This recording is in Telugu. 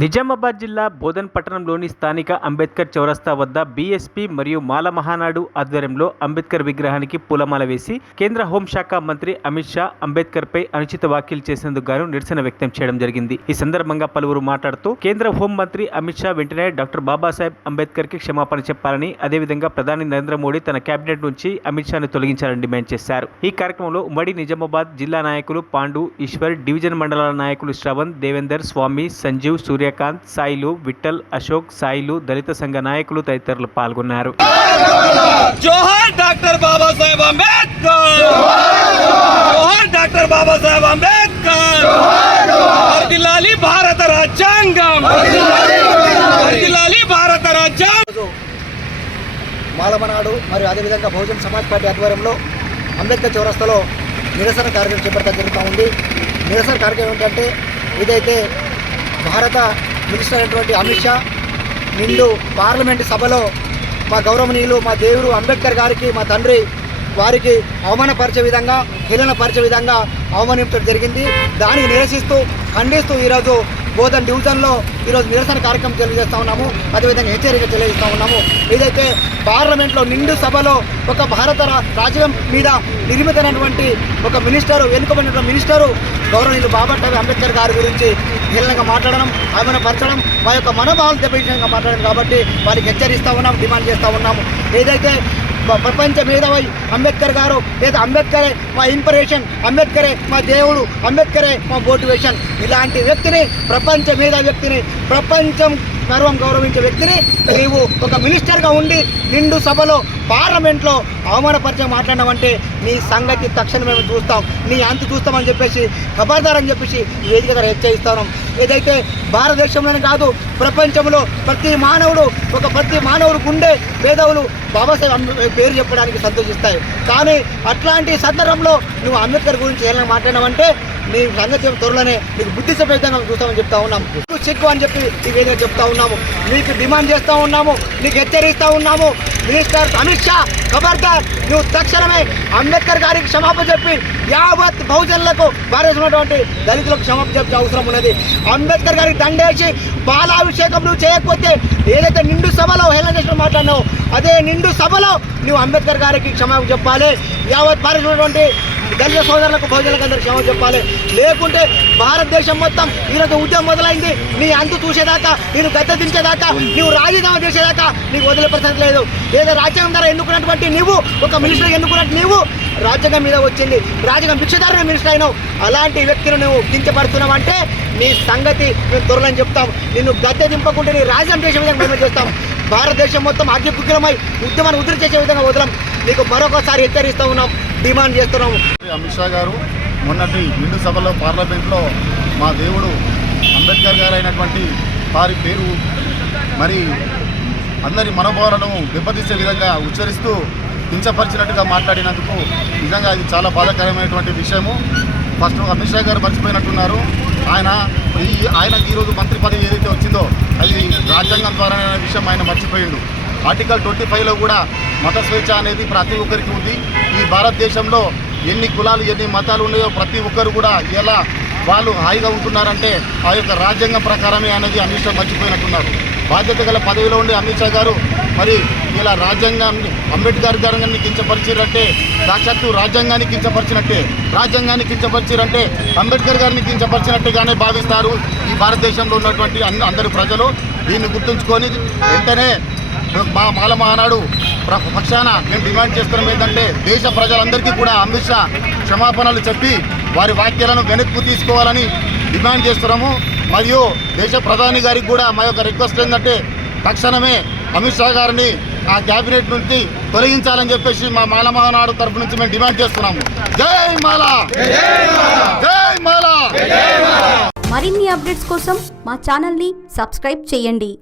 నిజామాబాద్ జిల్లా బోధన్ పట్టణంలోని స్థానిక అంబేద్కర్ చౌరస్తా వద్ద బీఎస్పీ మరియు మాల మహానాడు ఆధ్వర్యంలో అంబేద్కర్ విగ్రహానికి పూలమాల వేసి కేంద్ర హోంశాఖ మంత్రి అమిత్ షా అంబేద్కర్పై అనుచిత వ్యాఖ్యలు చేసేందుకు గాను నిరసన వ్యక్తం చేయడం జరిగింది. ఈ సందర్భంగా పలువురు మాట్లాడుతూ కేంద్ర హోం మంత్రి అమిత్ షా వెంటనే డాక్టర్ బాబాసాహెబ్ అంబేద్కర్కి క్షమాపణ చెప్పాలని, అదేవిధంగా ప్రధాని నరేంద్ర మోడీ తన కేబినెట్ నుంచి అమిత్ షాను తొలగించాలని డిమాండ్ చేశారు. ఈ కార్యక్రమంలో ఉమ్మడి నిజామాబాద్ జిల్లా నాయకులు పాండు, ఈశ్వర్, డివిజన్ మండలాల నాయకులు శ్రవణ్, దేవేందర్, స్వామి, సంజీవ్, సూర్యకాంత్, సాయిలు, విఠల్, అశోక్, సాయిలు, దళిత సంఘ నాయకులు తదితరులు పాల్గొన్నారు. జోహార్ డాక్టర్ బాబాసాహెబ్ అంబేద్కర్, జోహార్ డాక్టర్ బాబాసాహెబ్ అంబేద్కర్, వర్ధిల్లాలి భారత రాజ్యాంగం, వర్ధిల్లాలి భారత రాజ్యాంగం. మాలమనాడు మరియు అదేవిధంగా బహుజన్ సమాజ్ పార్టీ ఆధ్వర్యంలో అంబేద్కర్ చౌరస్తాలో నిరసన కార్యక్రమం చేపట్టడం జరుగుతూ ఉంది. నిరసన కార్యక్రమం ఏంటంటే, ఇదైతే భారత మినిస్టర్ అయినటువంటి అమిత్ షా నిండు పార్లమెంటు సభలో మా గౌరవనీయులు, మా దేవుడు అంబేద్కర్ గారికి, మా తండ్రి వారికి అవమానపరిచే విధంగా, హేళనపరిచే విధంగా అవమానించడం జరిగింది. దానికి నిరసిస్తూ, ఖండిస్తూ ఈరోజు బోధన్ డివిజన్లో ఈరోజు నిరసన కార్యక్రమం తెలియజేస్తూ ఉన్నాము. అదేవిధంగా హెచ్చరిక తెలియజేస్తూ ఉన్నాము. ఏదైతే పార్లమెంట్లో నిండు సభలో ఒక భారత రాజ్యాంగం మీద నిర్మితమైనటువంటి ఒక మినిస్టరు, వెనుకబడినటువంటి మినిస్టరు గౌరవనీయులు బాబాసాహెబ్ అంబేద్కర్ గారి గురించి హేళనగా మాట్లాడడం, అవమానపరచడం, మా యొక్క మనోభావాలు దెబ్బతీయడంగా మాట్లాడడం కాబట్టి వారికి హెచ్చరిస్తూ ఉన్నాము, డిమాండ్ చేస్తూ ఉన్నాము. ఏదైతే ప్రపంచ మేధావి అంబేద్కర్ గారు, లేదా అంబేద్కరే మా ఇన్స్పిరేషన్, అంబేద్కరే మా దేవుడు, అంబేద్కరే మా మోటివేషన్, ఇలాంటి వ్యక్తిని, ప్రపంచ మేధావి వ్యక్తిని, ప్రపంచం గౌరవించే వ్యక్తిని నీవు ఒక మినిస్టర్గా ఉండి నిండు సభలో పార్లమెంట్లో అవమానపరిచయం మాట్లాడమంటే నీ సంగతి తక్షణమే మేము చూస్తాం, నీ అంతు చూస్తామని చెప్పేసి ఖబర్దారని చెప్పేసి వేదిక ద్వారా హెచ్చరిస్తాం. ఏదైతే భారతదేశంలోనే కాదు, ప్రపంచంలో ప్రతి మానవుడు గుండె పేదవులు బాబాసాహెబ్ పేరు చెప్పడానికి సంతోషిస్తాయి. కానీ అట్లాంటి సందర్భంలో నువ్వు అంబేద్కర్ గురించి ఏమైనా మాట్లాడినావంటే నీ సంగతి త్వరలోనే నీకు బుద్ధి సభ్యంగా చూస్తామని చెప్తా ఉన్నాము. సిగ్గు అని చెప్పి ఈ వేదిక చెప్తా ఉన్నాము. నీకు డిమాండ్ చేస్తూ ఉన్నాము, నీకు హెచ్చరిస్తూ ఉన్నాము. మినిస్టర్ అమిత్ షా ఖబర్దార్, నువ్వు తక్షణమే అంబేద్కర్ గారికి క్షమాపణ చెప్పి యావత్ బహుజనులకు, భారతదేశంలోటువంటి దళితులకు క్షమాపణ చెప్పే అవసరం ఉన్నది. అంబేద్కర్ గారికి దండేసి బాలాభిషేకం నువ్వు చేయకపోతే, ఏదైతే నిండు సభలో హేళన చేసిన మాట్లాడినావు, అదే నిండు సభలో నువ్వు అంబేద్కర్ గారికి క్షమాపణ చెప్పాలి. యావత్ భారతదేశంలోటువంటి దళిత సోదరులకు, బహుజనులకు అందరికి క్షమాపణ చెప్పాలి. లేకుంటే భారతదేశం మొత్తం ఈరోజు ఉద్యమం మొదలైంది. నీ అంతు చూసేదాకా, నేను గద్దె దించేదాకా, నువ్వు రాజీనామా చేసేదాకా నీకు వదిలే పరిస్థితి లేదు. లేదా రాజ్యాంగం ద్వారా ఎన్నుకున్నటువంటి నీవు, ఒక మినిస్టర్ ఎన్నుకున్నట్టు నీవు రాజ్యాంగం మీద వచ్చింది, రాజ్యాంగం భిక్షదారుని మినిస్టర్ అయినావు. అలాంటి వ్యక్తిని నువ్వు కించపడుతున్నావు అంటే నీ సంగతి మేము త్వరలో చెప్తాం. నిన్ను గద్దె దింపకుంటే నీ రాజ్యాంగం చేసే విధంగా మేము చేస్తాం. భారతదేశం మొత్తం అగ్నికుగ్రమై ఉద్యమాన్ని ఉధృతి చేసే విధంగా వదలం. నీకు మరొకసారి హెచ్చరిస్తూ ఉన్నాం, డిమాండ్ చేస్తున్నాము. అమిత్ షా గారు మొన్నటి నిండు సభలో పార్లమెంట్లో మా దేవుడు అంబేద్కర్ గారు అయినటువంటి వారి పేరు మరి అందరి మనోభావాలను దెబ్బతీసే విధంగా ఉచ్చరిస్తూ కించపరిచినట్టుగా మాట్లాడినందుకు నిజంగా ఇది చాలా బాధాకరమైనటువంటి విషయము. ఫస్ట్ అమిత్ షా గారు మర్చిపోయినట్టున్నారు. ఆయనకు ఈరోజు మంత్రి పదవి ఏదైతే వచ్చిందో అది రాజ్యాంగం ద్వారా అనే విషయం ఆయన మర్చిపోయిండు. ఆర్టికల్ 25లో కూడా మత స్వేచ్ఛ అనేది ప్రతి ఒక్కరికి ఉంది. ఈ భారతదేశంలో ఎన్ని కులాలు, ఎన్ని మతాలు ఉన్నాయో ప్రతి ఒక్కరు కూడా ఎలా వాళ్ళు హాయిగా ఉంటున్నారంటే ఆ యొక్క రాజ్యాంగం ప్రకారమే అనేది అమిత్ షా మర్చిపోయినట్టున్నారు. బాధ్యత గల పదవిలో ఉండి అమిత్ షా గారు మరి ఇలా రాజ్యాంగాన్ని, అంబేద్కర్ గారిని కించపరిచిరంటే సాక్షాత్తు రాజ్యాంగాన్ని కించపరిచినట్టే. రాజ్యాంగాన్ని కించపరిచిరంటే అంబేద్కర్ గారిని కించపరిచినట్టుగానే భావిస్తారు ఈ భారతదేశంలో ఉన్నటువంటి అందరు ప్రజలు. దీన్ని గుర్తుంచుకొని వెంటనే మా మాల మహానాడు పక్షాన మేము డిమాండ్ చేస్తున్నాం ఏంటంటే, దేశ ప్రజలందరికీ కూడా అమిత్ షా క్షమాపణలు చెప్పి వారి వ్యాఖ్యలను వెనక్కు తీసుకోవాలని డిమాండ్ చేస్తున్నాము. మరియు దేశ ప్రధాని గారికి కూడా మా యొక్క రిక్వెస్ట్ ఏంటంటే, తక్షణమే అమిత్ షా గారిని ఆ క్యాబినెట్ నుంచి తొలగించాలని చెప్పేసి మా మాల మహానాడు తరఫు నుంచి మేము డిమాండ్ చేస్తున్నాము. జై మాలా, జై మాలా. మరిన్ని అప్డేట్స్ కోసం మా ఛానల్ని సబ్స్క్రైబ్ చేయండి.